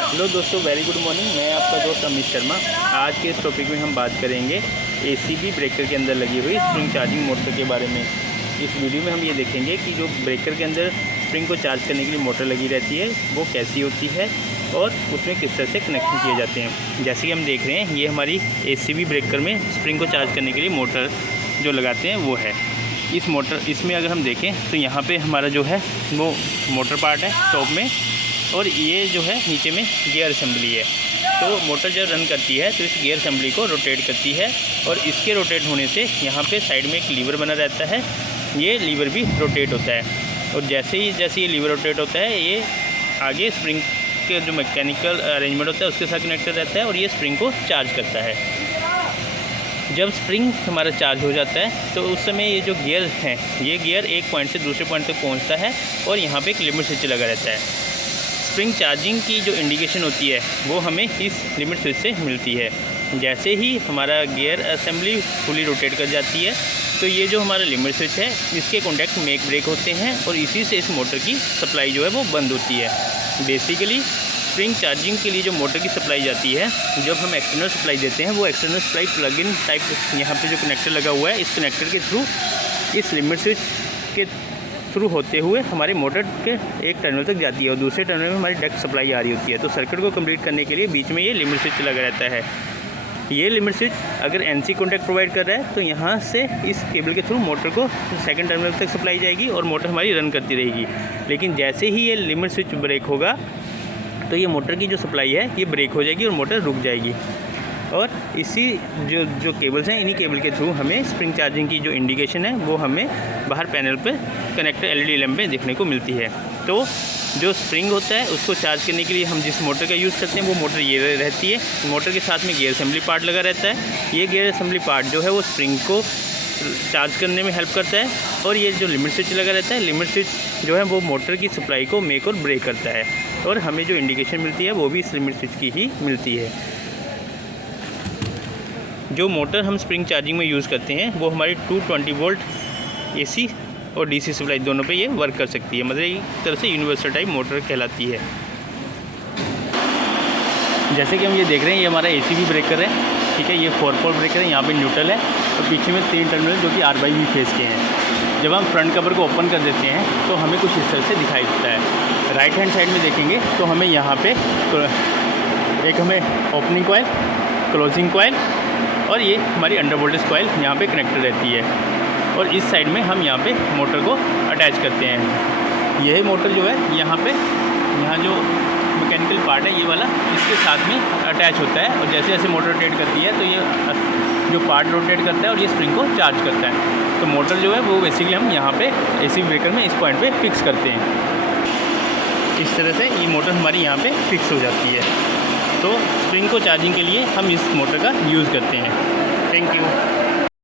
Hello दोस्तों, very good morning. मैं आपका दोस्त अमित शर्मा। आज के इस टॉपिक में हम बात करेंगे एसीबी ब्रेकर के अंदर लगी हुई स्प्रिंग चार्जिंग मोटर के बारे में। इस वीडियो में हम ये देखेंगे कि जो ब्रेकर के अंदर स्प्रिंग को चार्ज करने के लिए मोटर लगी रहती है वो कैसी होती है और उसमें किस तरह से कनेक्शन किए जाते हैं। जैसे कि हम देख रहे हैं, ये हमारी एसीबी ब्रेकर में स्प्रिंग को चार्ज करने के लिए मोटर जो लगाते हैं वो है। इसमें अगर हम देखें तो यहाँ पे हमारा जो है वो मोटर पार्ट है टॉप में, और ये जो है नीचे में गियर असेंबली है। तो मोटर जब रन करती है तो इस गियर असेंबली को रोटेट करती है, और इसके रोटेट होने से यहाँ पे साइड में एक लीवर बना रहता है, ये लीवर भी रोटेट होता है। और जैसे ये लीवर रोटेट होता है, ये आगे स्प्रिंग के जो मैकेनिकल अरेंजमेंट होता है उसके साथ कनेक्टेड रहता है, और ये स्प्रिंग को चार्ज करता है। जब स्प्रिंग हमारा चार्ज हो जाता है तो उस समय ये जो गियर हैं, ये गियर एक पॉइंट से दूसरे पॉइंट तक पहुँचता है, और यहाँ पर एक लिमिट स्विच लगा रहता है। स्प्रिंग चार्जिंग की जो इंडिकेशन होती है वो हमें इस लिमिट स्विच से मिलती है। जैसे ही हमारा गियर असेंबली फुली रोटेट कर जाती है तो ये जो हमारा लिमिट स्विच है इसके कॉन्टैक्ट मेक ब्रेक होते हैं, और इसी से इस मोटर की सप्लाई जो है वो बंद होती है। बेसिकली स्प्रिंग चार्जिंग के लिए जो मोटर की सप्लाई जाती है, जब हम एक्सटर्नल सप्लाई देते हैं वो external supply plug in type यहाँ पे जो कनेक्टर लगा हुआ है, इस कनेक्टर के थ्रू इस लिमिट स्विच के थ्रू होते हुए हमारी मोटर के एक टर्मिनल तक जाती है, और दूसरे टर्मिनल में हमारी डायरेक्ट सप्लाई आ रही होती है। तो सर्किट को कंप्लीट करने के लिए बीच में ये लिमिट स्विच लगा रहता है। ये लिमिट स्विच अगर एनसी कॉन्टैक्ट प्रोवाइड कर रहा है तो यहाँ से इस केबल के थ्रू मोटर को सेकंड टर्मिनल तक सप्लाई जाएगी और मोटर हमारी रन करती रहेगी। लेकिन जैसे ही ये लिमिट स्विच ब्रेक होगा तो ये मोटर की जो सप्लाई है ये ब्रेक हो जाएगी और मोटर रुक जाएगी। और इसी जो केबल्स हैं, इन्हीं केबल के थ्रू हमें स्प्रिंग चार्जिंग की जो इंडिकेशन है वो हमें बाहर पैनल पे कनेक्टेड एलईडी लैंप में देखने को मिलती है। तो जो स्प्रिंग होता है उसको चार्ज करने के लिए हम जिस मोटर का यूज़ करते हैं वो मोटर ये रहती है। मोटर के साथ में गियर असेंबली पार्ट लगा रहता है। ये गियर असेंबली पार्ट जो है वो स्प्रिंग को चार्ज करने में हेल्प करता है, और ये जो लिमिट स्विच लगा रहता है, लिमिट स्विच जो है वो मोटर की सप्लाई को मेक और ब्रेक करता है, और हमें जो इंडिकेशन मिलती है वो भी इस लिमिट स्विच की ही मिलती है। जो मोटर हम स्प्रिंग चार्जिंग में यूज़ करते हैं वो हमारी 220 वोल्ट एसी और डीसी सप्लाई दोनों पे ये वर्क कर सकती है। मतलब एक तरह से यूनिवर्सल टाइप मोटर कहलाती है। जैसे कि हम ये देख रहे हैं, ये हमारा एसीबी ब्रेकर है, ठीक है। ये 4 पोल ब्रेकर है, यहाँ पे न्यूट्रल है, और पीछे में 3 टर्मिनल जो कि R/V फेस के हैं। जब हम फ्रंट कवर को ओपन कर देते हैं तो हमें कुछ इस तरह से दिखाई देता है। राइट हैंड साइड में देखेंगे तो हमें यहाँ पे एक हमें ओपनिंग कॉइल, क्लोजिंग कॉइल, और ये हमारी अंडर वोल्टेज कॉइल यहाँ पे कनेक्टेड रहती है। और इस साइड में हम यहाँ पे मोटर को अटैच करते हैं। यही मोटर जो है यहाँ जो मैकेनिकल पार्ट है ये वाला इसके साथ में अटैच होता है, और जैसे जैसे मोटर रोटेट करती है तो ये जो पार्ट रोटेट करता है और ये स्प्रिंग को चार्ज करता है। तो मोटर जो है वो बेसिकली हम यहाँ पे एसी ब्रेकर में इस पॉइंट पे फिक्स करते हैं। इस तरह से ये मोटर हमारी यहाँ पे फिक्स हो जाती है। तो स्प्रिंग को चार्जिंग के लिए हम इस मोटर का यूज़ करते हैं। Thank you.